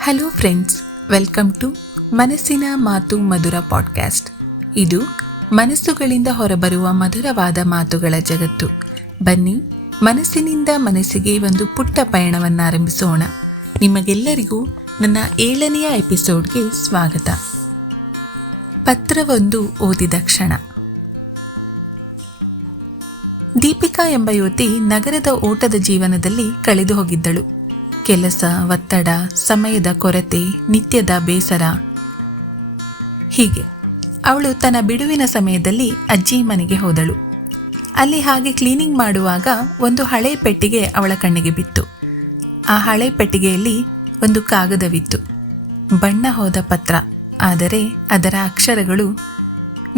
Hello friends, welcome to ಮನಸ್ಸಿನ ಮಾತು ಮಧುರ podcast. ಇದು ಮನಸ್ಸುಗಳಿಂದ ಹೊರಬರುವ ಮಧುರವಾದ ಮಾತುಗಳ ಜಗತ್ತು. ಬನ್ನಿ, ಮನಸ್ಸಿನಿಂದ ಮನಸ್ಸಿಗೆ ಒಂದು ಪುಟ್ಟ ಪಯಣವನ್ನು ಆರಂಭಿಸೋಣ. ನಿಮಗೆಲ್ಲರಿಗೂ ನನ್ನ 7ನೇ ಎಪಿಸೋಡ್ಗೆ ಸ್ವಾಗತ. ಪತ್ರವೊಂದು ಓದಿದ ಕ್ಷಣ. ದೀಪಿಕಾ ಎಂಬ ಯುವತಿ ನಗರದ ಓಟದ ಜೀವನದಲ್ಲಿ ಕಳೆದು ಹೋಗಿದ್ದಳು. ಕೆಲಸ, ಒತ್ತಡ, ಸಮಯದ ಕೊರತೆ, ನಿತ್ಯದ ಬೇಸರ. ಹೀಗೆ ಅವಳು ತನ್ನ ಬಿಡುವಿನ ಸಮಯದಲ್ಲಿ ಅಜ್ಜಿ ಮನೆಗೆ ಹೋದಳು. ಅಲ್ಲಿ ಹಾಗೆ ಕ್ಲೀನಿಂಗ್ ಮಾಡುವಾಗ ಒಂದು ಹಳೆ ಪೆಟ್ಟಿಗೆ ಅವಳ ಕಣ್ಣಿಗೆ ಬಿತ್ತು. ಆ ಹಳೆ ಪೆಟ್ಟಿಗೆಯಲ್ಲಿ ಒಂದು ಕಾಗದವಿತ್ತು. ಬಣ್ಣ ಹೋದ ಪತ್ರ. ಆದರೆ ಅದರ ಅಕ್ಷರಗಳು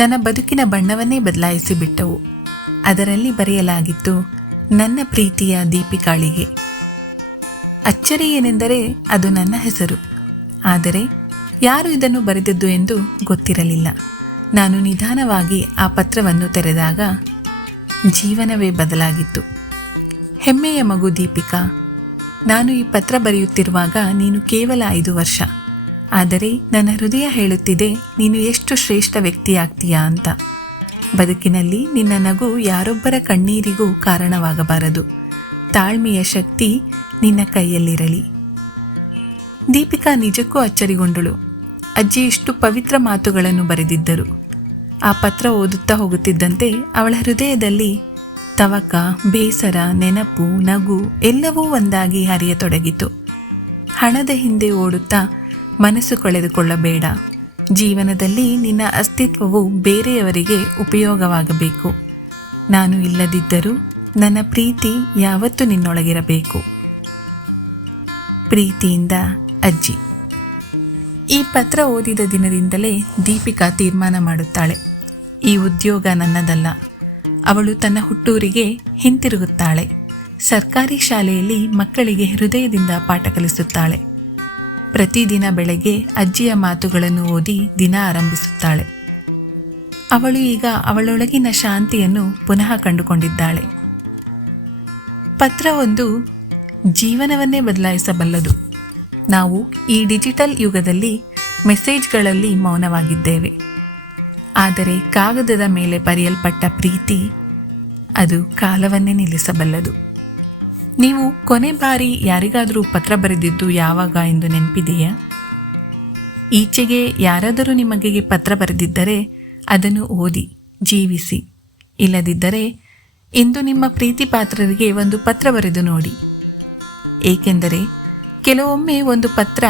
ನನ್ನ ಬದುಕಿನ ಬಣ್ಣವನ್ನೇ ಬದಲಾಯಿಸಿ ಬಿಟ್ಟವು. ಅದರಲ್ಲಿ ಬರೆಯಲಾಗಿತ್ತು, ನನ್ನ ಪ್ರೀತಿಯ ದೀಪಿಕಾಳಿಗೆ. ಅಚ್ಚರಿ ಏನೆಂದರೆ ಅದು ನನ್ನ ಹೆಸರು. ಆದರೆ ಯಾರು ಇದನ್ನು ಬರೆದದ್ದು ಎಂದು ಗೊತ್ತಿರಲಿಲ್ಲ. ನಾನು ನಿಧಾನವಾಗಿ ಆ ಪತ್ರವನ್ನು ತೆರೆದಾಗ ಜೀವನವೇ ಬದಲಾಗಿತ್ತು. ಹೆಮ್ಮೆಯ ಮಗು ದೀಪಿಕಾ, ನಾನು ಈ ಪತ್ರ ಬರೆಯುತ್ತಿರುವಾಗ ನೀನು ಕೇವಲ 5 ವರ್ಷ. ಆದರೆ ನನ್ನ ಹೃದಯ ಹೇಳುತ್ತಿದೆ, ನೀನು ಎಷ್ಟು ಶ್ರೇಷ್ಠ ವ್ಯಕ್ತಿಯಾಗ್ತೀಯಾ ಅಂತ. ಬದುಕಿನಲ್ಲಿ ನಿನ್ನ ನಗು ಯಾರೊಬ್ಬರ ಕಣ್ಣೀರಿಗೂ ಕಾರಣವಾಗಬಾರದು. ತಾಳ್ಮೆಯ ಶಕ್ತಿ ನಿನ್ನ ಕೈಯಲ್ಲಿರಲಿ. ದೀಪಿಕಾ ನಿಜಕ್ಕೂ ಅಚ್ಚರಿಗೊಂಡಳು. ಅಜ್ಜಿ ಇಷ್ಟು ಪವಿತ್ರ ಮಾತುಗಳನ್ನು ಬರೆದಿದ್ದರು. ಆ ಪತ್ರ ಓದುತ್ತಾ ಹೋಗುತ್ತಿದ್ದಂತೆ ಅವಳ ಹೃದಯದಲ್ಲಿ ತವಕ, ಬೇಸರ, ನೆನಪು, ನಗು ಎಲ್ಲವೂ ಒಂದಾಗಿ ಹರಿಯತೊಡಗಿತು. ಹಣದ ಹಿಂದೆ ಓಡುತ್ತಾ ಮನಸ್ಸು ಕಳೆದುಕೊಳ್ಳಬೇಡ. ಜೀವನದಲ್ಲಿ ನಿನ್ನ ಅಸ್ತಿತ್ವವು ಬೇರೆಯವರಿಗೆ ಉಪಯೋಗವಾಗಬೇಕು. ನಾನು ಇಲ್ಲದಿದ್ದರೂ ನನ್ನ ಪ್ರೀತಿ ಯಾವತ್ತೂ ನಿನ್ನೊಳಗಿರಬೇಕು. ಪ್ರೀತಿಯಿಂದ ಅಜ್ಜಿ. ಈ ಪತ್ರ ಓದಿದ ದಿನದಿಂದಲೇ ದೀಪಿಕಾ ತೀರ್ಮಾನ ಮಾಡುತ್ತಾಳೆ, ಈ ಉದ್ಯೋಗ ನನ್ನದಲ್ಲ. ಅವಳು ತನ್ನ ಹುಟ್ಟೂರಿಗೆ ಹಿಂತಿರುಗುತ್ತಾಳೆ. ಸರ್ಕಾರಿ ಶಾಲೆಯಲ್ಲಿ ಮಕ್ಕಳಿಗೆ ಹೃದಯದಿಂದ ಪಾಠ ಕಲಿಸುತ್ತಾಳೆ. ಪ್ರತಿದಿನ ಬೆಳಗ್ಗೆ ಅಜ್ಜಿಯ ಮಾತುಗಳನ್ನು ಓದಿ ದಿನ ಆರಂಭಿಸುತ್ತಾಳೆ. ಅವಳು ಈಗ ಅವಳೊಳಗಿನ ಶಾಂತಿಯನ್ನು ಪುನಃ ಕಂಡುಕೊಂಡಿದ್ದಾಳೆ. ಪತ್ರವೊಂದು ಜೀವನವನ್ನೇ ಬದಲಾಯಿಸಬಲ್ಲದು. ನಾವು ಈ ಡಿಜಿಟಲ್ ಯುಗದಲ್ಲಿ ಮೆಸೇಜ್ಗಳಲ್ಲಿ ಮೌನವಾಗಿದ್ದೇವೆ. ಆದರೆ ಕಾಗದದ ಮೇಲೆ ಬರೆಯಲ್ಪಟ್ಟ ಪ್ರೀತಿ, ಅದು ಕಾಲವನ್ನೇ ನಿಲ್ಲಿಸಬಲ್ಲದು. ನೀವು ಕೊನೆ ಬಾರಿ ಯಾರಿಗಾದರೂ ಪತ್ರ ಬರೆದಿದ್ದು ಯಾವಾಗ ಎಂದು ನೆನಪಿದೆಯಾ? ಈಚೆಗೆ ಯಾರಾದರೂ ನಿಮಗೆ ಪತ್ರ ಬರೆದಿದ್ದರೆ ಅದನ್ನು ಓದಿ ಜೀವಿಸಿ. ಇಲ್ಲದಿದ್ದರೆ ಇಂದು ನಿಮ್ಮ ಪ್ರೀತಿ ಪಾತ್ರರಿಗೆ ಒಂದು ಪತ್ರ ಬರೆದು ನೋಡಿ. ಏಕೆಂದರೆ ಕೆಲವೊಮ್ಮೆ ಒಂದು ಪತ್ರ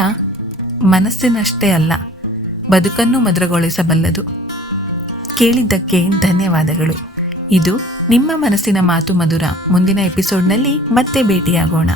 ಮನಸ್ಸಿನಷ್ಟೇ ಅಲ್ಲ, ಬದುಕನ್ನು ಮಧುರಗೊಳಿಸಬಲ್ಲದು. ಕೇಳಿದ್ದಕ್ಕೆ ಧನ್ಯವಾದಗಳು. ಇದು ನಿಮ್ಮ ಮನಸ್ಸಿನ ಮಾತು ಮಧುರ. ಮುಂದಿನ ಎಪಿಸೋಡ್ನಲ್ಲಿ ಮತ್ತೆ ಭೇಟಿಯಾಗೋಣ.